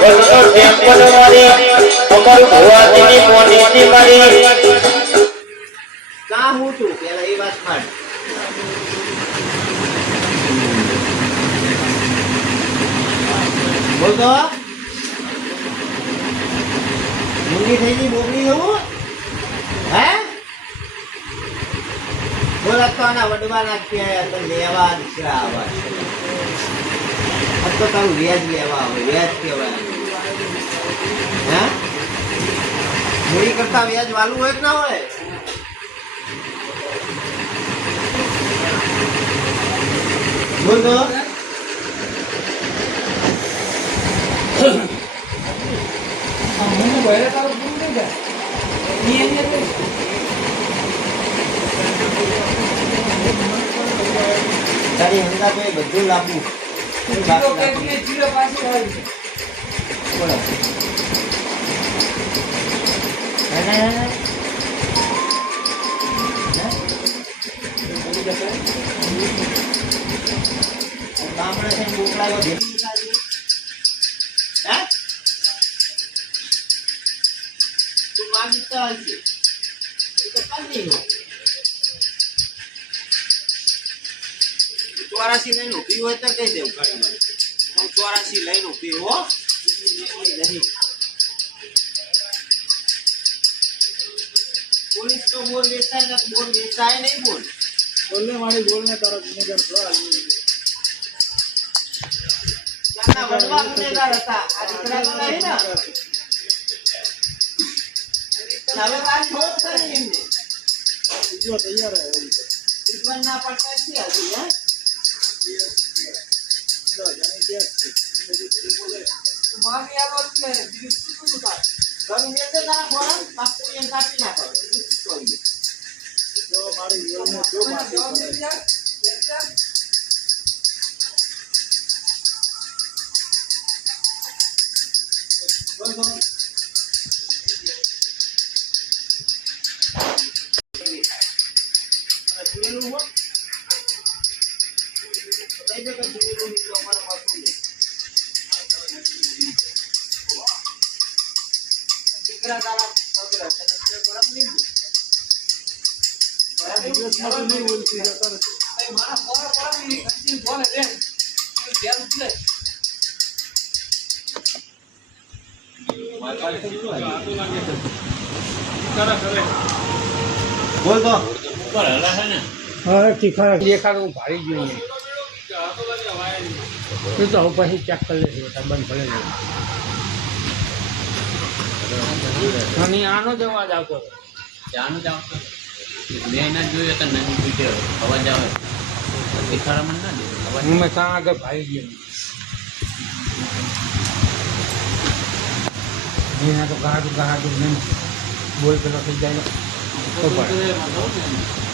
તો ટેમ્પલ મારી અમારું ભુવાજીની મોનીની મારી કાં હું તું પેલા એ વાત માંડ બોલ તો. મૂંગી થઈ ગઈ, બોબડી જવું હે? બોલ, આ તો આના વડવા નાખી આયા તો લેવા જ છે આવા આ તો તારું વ્યાજ લેવા આવે, વ્યાજ કહેવાય. હે? મૂડી કરતા વ્યાજ વાલું હોય કે ના હોય? બોલ તો. તારી હંગા તો બધું લાવવું બોલો. હે, હે, હે, હે. ગામડે થઈને મોકલાયો ભેગી ઉતારી. હે? તું માગી તો હાલશે. તું તો પાછી નો. ચોરાસી લઈને ઊભી હોય તો કહી દેવું. હું ચોરાસી લઈને ઊભી હો નહીં. પોલીસ તો બોલ વેચાય ને બોલ વેચાય નહીં બોલ બોલને મારી બોલને તારા ગુનેગાર થોડા ત્યાંના વડવા ગુનેગાર હતા આ દીકરા તો નહીં ને હવે વાત થોડ કરી એમને બીજો તૈયાર હે એવી રીતે. વિદ્વાન ના પડતા છે હજી હે બસ, અહીં ક્યાંક છે. બધું બોલે. મામી આવો છે બીજું શું શું થાય ઘણી મેસે તારા ગોળા પાછું એમ કાપી નાખો બીજું શું કરીએ? જો મારી બોલને તો નહીં બોલતી છે, તારે બોલ તો. હા તીખા દેખાડો હું ભારી ગયું નહીં એ તો હું પછી ચેક કરી લેજો બંધ ભલે અને આનો જ અવાજ આવતો. જાનું જ આવતો મેં એના જોયું તો નહીં વીડિયો અવાજ આવે દેખાડામાં ના દે અવાજ હું મેં ત્યાં આગળ ભારી ગયો નહીં એના તો ગાડું ગાડું નહીં બોલ પેલો થઈ જાય ને તો ભારે.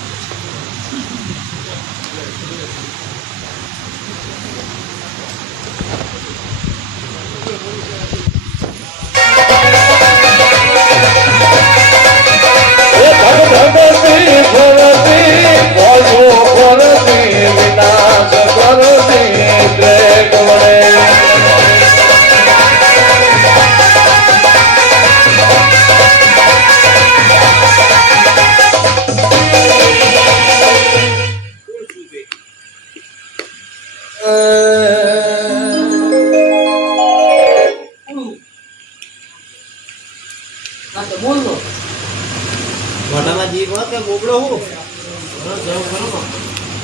મોઢામાં જીભ હોત કે બોબડો હું?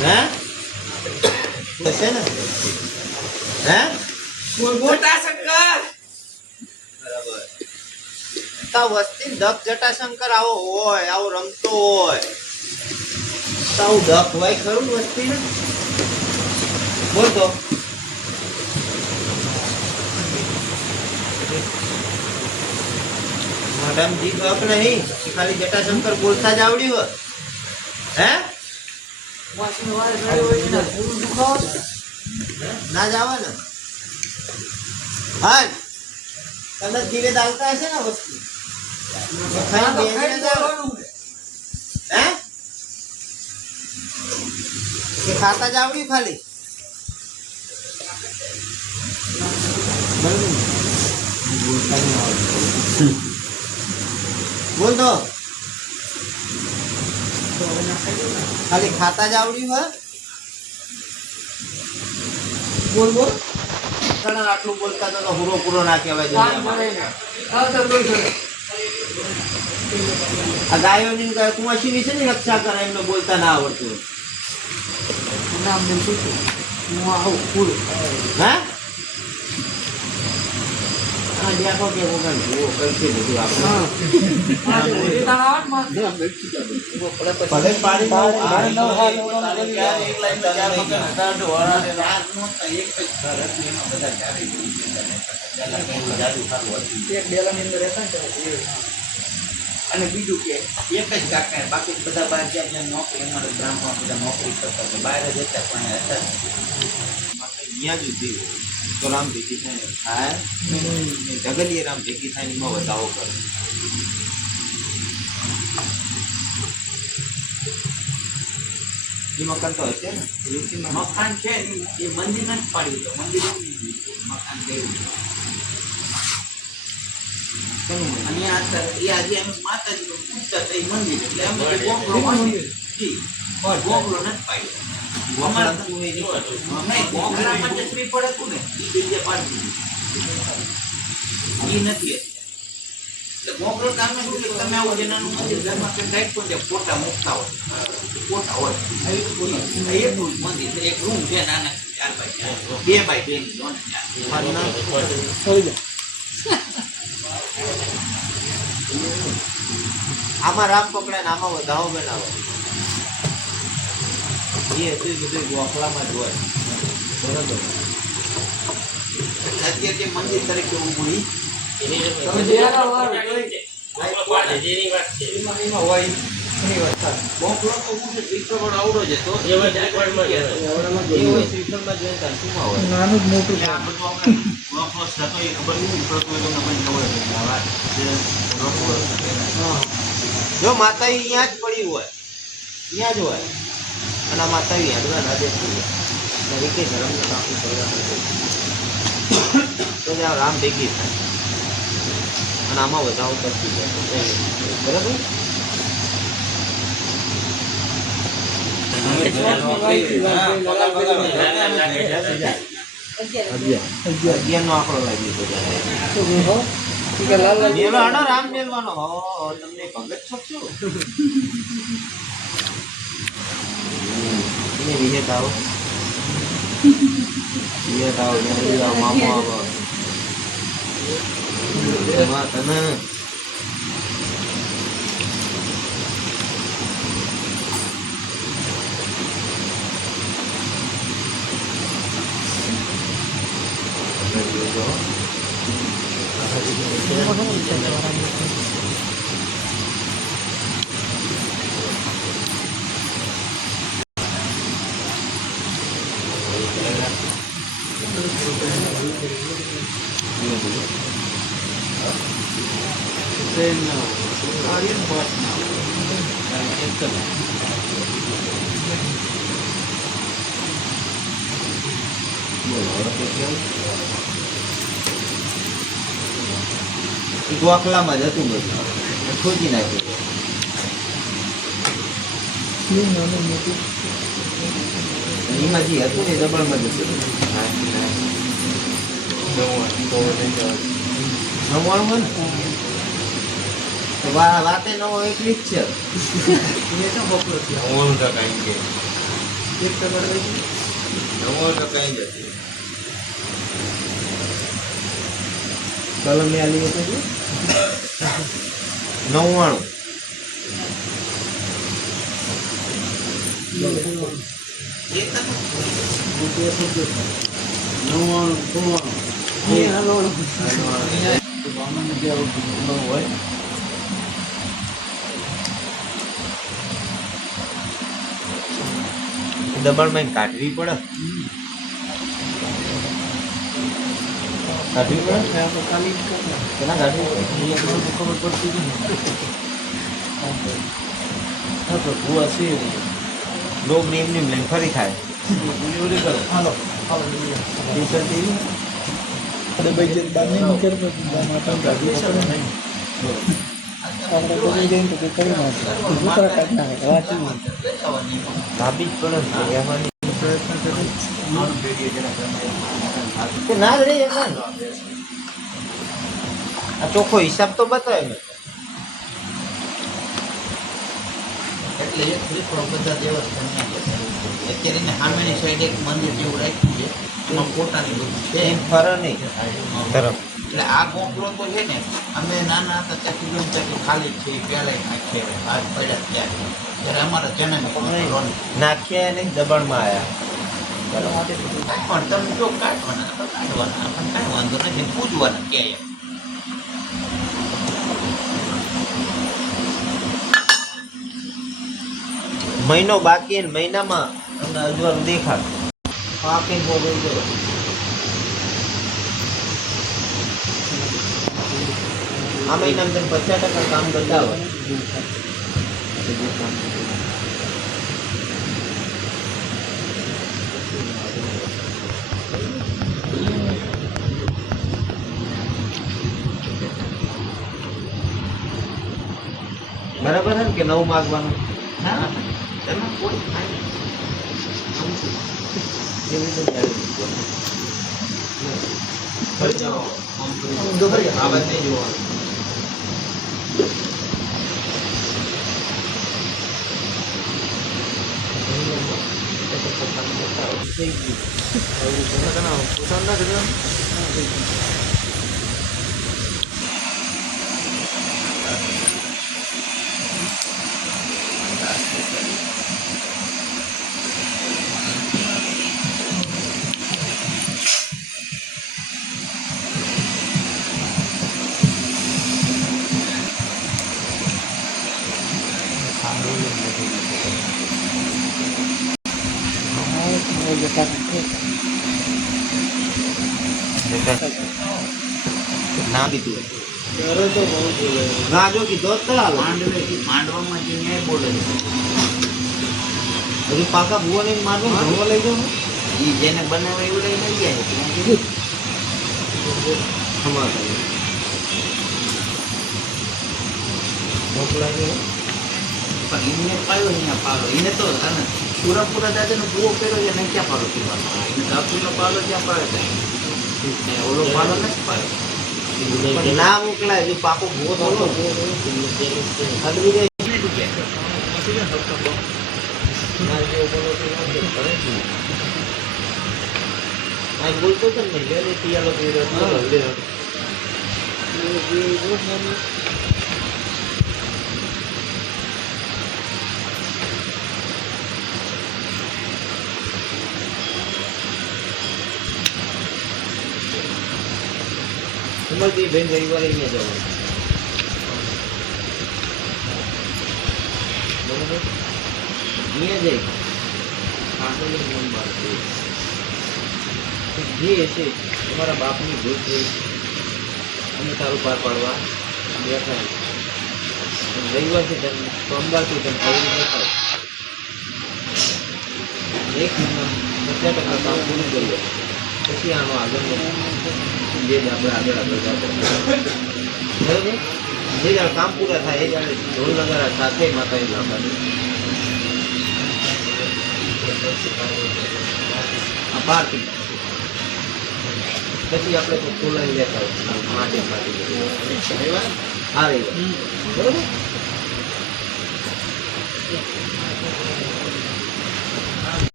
હે? છે ને? હે? તા વસ્તી દક જટાશંકર આવો હોય આવો રમતો હોય. તાવ દક હોય ખરું વસ્તી ને બોલ તો. મેડમ જી હક નહીં કે ખાલી જટાશંકર બોલતા જ આવડ્યું હોય હે ના જ આવે ને હા તને ધીરે દાલતા હશે ને વસ્તુ ખાઈ બેસીને જ આવે. હે કે ખાતા જ આવડ્યું ખાલી બરાબર. બોલ તો. ખાલી ખાતા જ આવડ્યું હોય? બોલ બોલ. ઘણા આટલું બોલતા તો હુરો પૂરો ના કહેવાય. આ ગાયોની ની ગાય કુંવાસીની છે ને રક્ષા કરે એમને બોલતા ના આવડતું. હા હું આવું પૂરું વગર અને બીજું કે, એક જ કાકા બાકી બધા બહાર જ્યાં જ્યાં નોકરી, અમારા ગ્રામમાં બધા નોકરી કરતા બહાર જ હતા, પણ હતા અહીંયા જ ઊભી. તો રામ ભેગી થાય ને થાય ને જગલીએ રામ ભેગી થાય ને એમાં વધાવો કરે એ મકાન તો હશે ને યુવતીમાં મકાન છે ને, એ મંદિર નથી પાડ્યું તો મંદિર ઊભી ગયું છે. મકાન થયું શેનું મંદિર? અને આ સર- એ આજે અમે માતાજીનું પૂજતા હતા એ મંદિર એટલે અમે તો. ગોખલો નથી પાડ્યો. અમારે તો નહીં. નહીં, ગોખલામાં જે શ્રીફળ ને, એ જગ્યા પાડી એ નથી એટલે ગોખલો કામે શું તમે આવો જે નાનું મંદિર ઘરમાં ને, ફોટા મૂકતા હોય. ફોટા હોય. મંદિર છે. એક રૂમ છે નાના. ચાર બાય બે બાય બે ની આમાં રામ પકડે ને આમાં વધાવો બનાવો. એ હતું એ બધું ગોખલામાં જ હોય. બરાબર. અત્યારે જે મંદિર તરીકે જ નાનું જ મોટું. જો માતા અહીંયા જ પડી હોય ત્યાં જ હોય. અને આમાં માતા હેડવા ના દેતી હોય દરેકે ધર્મ કાપી કરવા તો ત્યાં રામ ભેગી થાય. અને આમાં વધારો કરતી જાય. બરાબર? અગિયાર. નો આંકડો લાગી ગયો મેલો હાડો રામ મેલવાનો. તમને ભગત છો શું એને વિહેત આવો વિહેત આવો મેળી આવો મામો આવો એમાં તને ગોખલામાં જ હતું બધું. ખોજી નાખ્યું. એમાં જે હતું ને દબાણમાં જ હતું. નવ્વાણું ને? વાતે નવો એકલી જ છે. એક બપોર એક ટકા રહી કલમ આલી હતો નવ્વાણું. દબાણમાં કાઢવી પડે. કાઢવી પડે? પેલા કાઢવી ખબર પડતી નથી લોક ને એમને એમ લઈને ફરી ખાય. ટ્યુશન ટીવી દબાઈ જાય બાર નહીં નીકળતો માતા ગાડી પડે ને આપણે દબાઈ જઈને તો કોઈ કરી નાખે દૂસરા કાઢી નાખે વાંચી ભાભી જ પડે રહેવાની પ્રયત્ન કરે ના. જ રહી આ ચોખ્ખો હિસાબ તો બતાવે ને. એટલે એ થોડીક બધા અત્યારે એને સામેની સાઈડ એક મંદિર જેવું રાખ્યું છે. એમાં પોતાની બધું છે. એમ ફરે નહીં. તરફ. એટલે આ કોકરો તો છે ને અમે નાના હતા ત્યાંથી જોયું ત્યાંથી ખાલી છે પહેલા નાખીએ હાથ પડ્યા ત્યારે ત્યારે અમારા જન્મ નાખ્યા નહીં દબાણમાં આવ્યા પણ તમે જો કાઢવાના તો કાઢવાના પણ કાંઈ વાંધો નથી પૂજવાના ક્યાંય. મહિનો બાકી મહિનામાં તમને અજવાળું દેખાડ પાકી બોલી ગયો આ મહિનામાં તમે પચાસ ટકા કામ કરતા હોય. બરાબર છે કે નવું માગવાનું? હા. તમે કોઈ એવી રીતે ચાલે. આ વાત દીધું ત્યારે તો બહુ બોલે. ના જો કીધો જ માંડવામાં જે બોલે હજી પાકા ભુવન મારવું ભણવા લઈ જાવ એ જેને બનાવે એવું લઈને લઈ જાય. પણ એને પાયો અહીંયા પાલો એને તો તને પૂરાપૂરા દાદાનો ભૂવો કર્યો છે એને ક્યાં પાલો પીવાનો એને દાતુનો પાલો ક્યાં પાડે ઓલો પાલો નથી પાડ્યો ના મોકલાય હજી પાકો બોલતો હતો ને લે પિયાલો પીરો ઉમરજી બેન રવિવારે અહીંયા જવાનું બરાબર? અહીંયા જઈ આગળ મન બાળકો જે હશે, તમારા બાપની ભૂલ છે અમે તારું પાર પાડવા બેઠા. અને રવિવારથી તમે સોમવારથી તમે આવું ન એક મહિના પચાસ ટકા કામ પછી આનો આગળ જે જ આપણે આગળ આગળ બરાબર? જે જાણે કામ પૂરા થાય એ જાણે ઢોલ નગારા સાથે માતાની લાંબાની આ બારથી પછી આપણે તો ખોલાઈ લેતા માટી માટે રહી બરોબર?